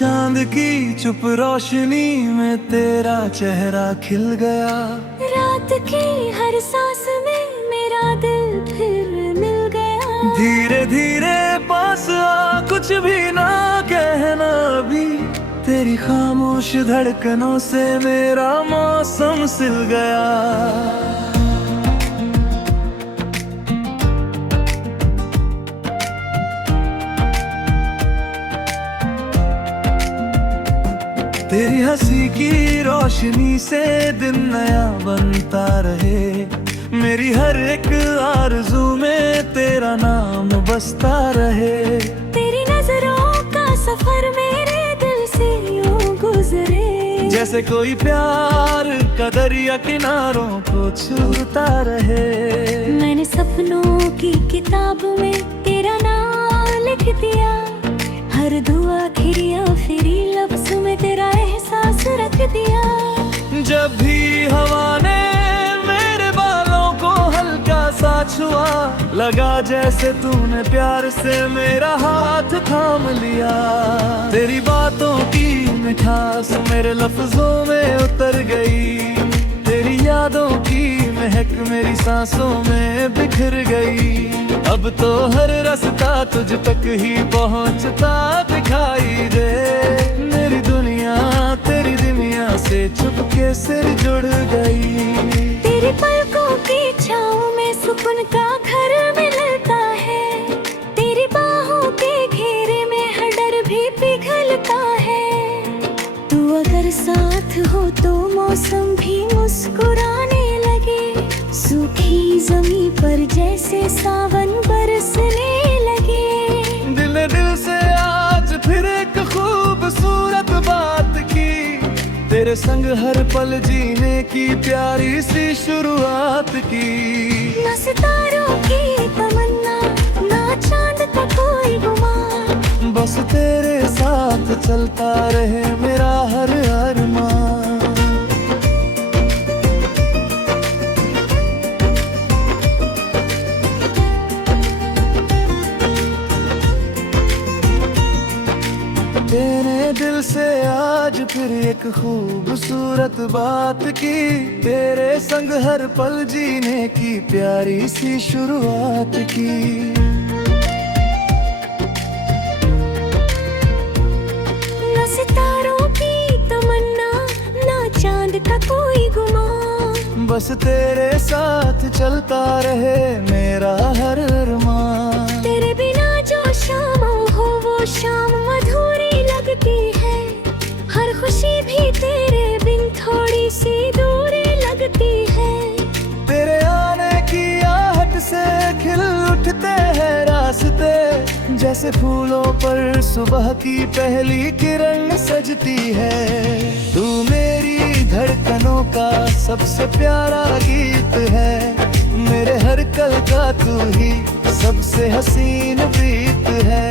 चांद की चुप रोशनी में तेरा चेहरा खिल गया। रात की हर सांस में मेरा दिल फिर मिल गया। धीरे धीरे पास आ, कुछ भी ना कहना अभी, तेरी खामोश धड़कनों से मेरा मौसम सिल गया। तेरी हंसी की रोशनी से दिन नया बनता रहे, मेरी हर एक आरज़ू में तेरा नाम बसता रहे। तेरी नजरों का सफर मेरे दिल से यूं गुजरे, जैसे कोई प्यार का दरिया किनारों को छूता रहे। मैंने सपनों की किताब में तेरा नाम लिख दिया, हर दुआ खिरी आखिरी लफ्ज़ में तेरा एहसास रख दिया। जब भी हवा ने मेरे बालों को हल्का सा छुआ, लगा जैसे तूने प्यार से मेरा हाथ थाम लिया। तेरी बातों की मिठास मेरे लफ्जों में उतर गई, तेरी यादों की महक मेरी सांसों में बिखर गई। अब तो हर रास्ता तुझ तक ही पहुंचता दिखाई दे, मेरी दुनिया तेरी दुनिया से चुपके से जुड़ गई। तेरी पलकों की छाँव में सुकून का घर मिलता है, तेरी बाहों के घेरे में हर डर भी पिघलता है। तू अगर साथ हो तो मौसम भी मुस्कुराने लगे, सूखी जमीन पर जैसे सावन बरसने लगे। दिल ने दिल से आज फिर एक खूबसूरत बात की, तेरे संग हर पल जीने की प्यारी सी शुरुआत की। ना सितारों की तमन्ना, ना चांद का कोई गुमान, बस तेरे साथ चलता रहे मेरा हर अरमान। तेरे दिल से आज फिर एक खूबसूरत बात की, तेरे संग हर पल जीने की प्यारी सी शुरुआत की। ना सितारों की तमन्ना, ना चांद का कोई गुमान, बस तेरे साथ चलता रहे मेरा हर अरमान। तेरे बिना जो शाम हो वो शाम मधुरी लगती है, हर खुशी भी तेरे बिन थोड़ी सी दूरी लगती है। तेरे आने की आहट से खिल उठते हैं रास्ते, जैसे फूलों पर सुबह की पहली किरण सजती है। तू मेरी धड़कनों का सबसे प्यारा गीत है, मेरे हर कल का तू ही सबसे हसीन प्रीत है।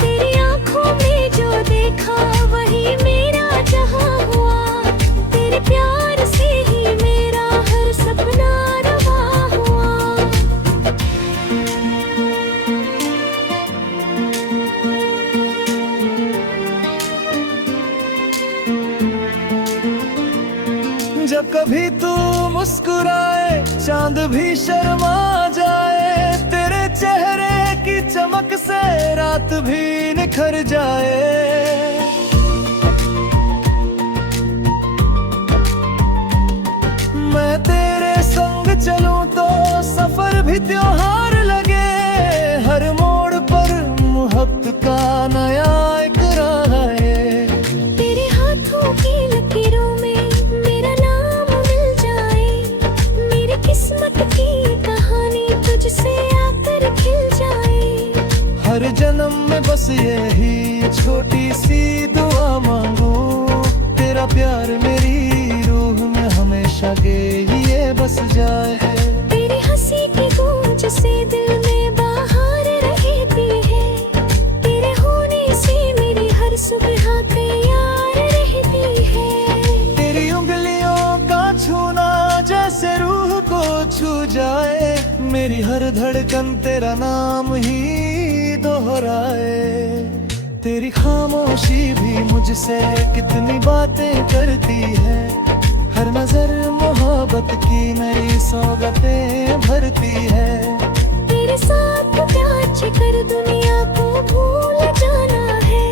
तेरी आँखों में जो देखा वही मेरा जहां हुआ, तेरे प्यार से ही मेरा हर सपना रवा हुआ। जब कभी तू मुस्कुराए चांद भी शर्मा जाए, तेरे चेहरे की चमक से रात भी निखर जाए। मैं तेरे संग चलूं तो सफर भी त्योहार लगे, हर मोड़ पर मोहब्बत का नया इकरार है। तेरे हाथों की लकीरों में मेरा नाम मिल जाए, मेरी किस्मत की कहानी तुझसे आकर खिल जाए। हर जन्म में बस यही छोटी सी दुआ मांगू, तेरा प्यार मेरी रूह में हमेशा के लिए बस जाए। तेरी हंसी की गूंज से दिल में बाहर रहती है, तेरे होने से मेरी हर सुबह तैयार रहती है। तेरी उंगलियों का छूना जैसे रूह को छू जाए, मेरी हर धड़कन तेरा नाम ही दोहराए। तेरी तेरी खामोशी भी मुझसे कितनी बातें करती है, हर नजर मोहब्बत की मेरी सौगतें भरती है। तेरे साथ प्यार कर दुनिया को भूल जाना है,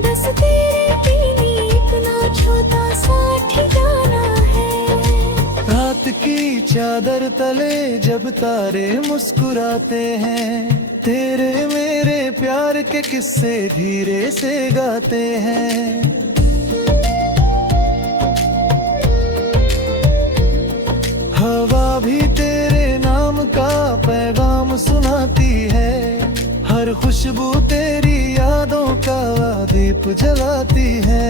बस तेरे पीनी इतना छोटा सा ठिकाना है। रात की चादर तले जब तारे मुस्कुराते हैं, तेरे मेरे प्यार के किस्से धीरे से गाते हैं। हवा भी तेरे नाम का पैगाम सुनाती है, हर खुशबू तेरी यादों का दीप जलाती है।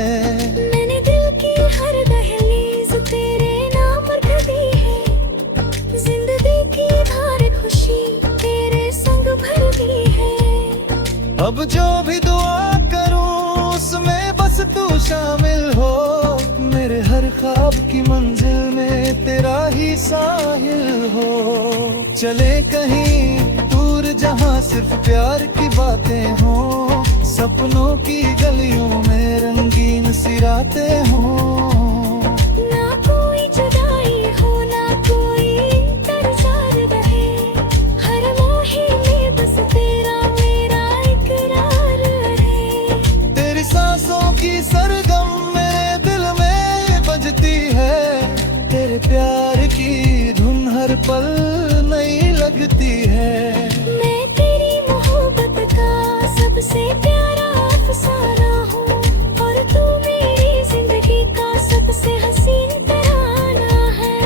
मैंने दिल की हर दहलीज तेरे नाम रख दी है, जिंदगी की हर खुशी तेरे संग भर दी है। अब जो भी दुआ करूं उसमें बस तू शामिल हो, मेरे हर ख्वाब की मंजिल में तेरा ही साहिल हो। चले कहीं दूर जहां सिर्फ प्यार की बातें हो, सपनों की गलियों में रंगीन सी रातें हो। ना कोई जुदाई हो ना कोई तरसार रहे, हर मोही में बस तेरा मेरा इकरार रहे। तेरी सांसों की सरगम मेरे दिल में बजती है, तेरे प्यार की धुन हर पल नई लगती है। मैं तेरी मोहब्बत का सबसे प्यारा अफसाना हूँ, और तू मेरी जिंदगी का सबसे हसीन तराना है।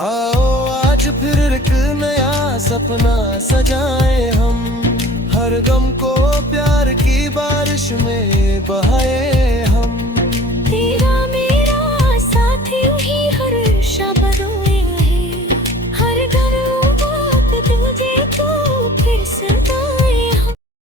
आओ आज फिर एक नया सपना सजाए हम, हर गम को प्यार की बारिश में बहाए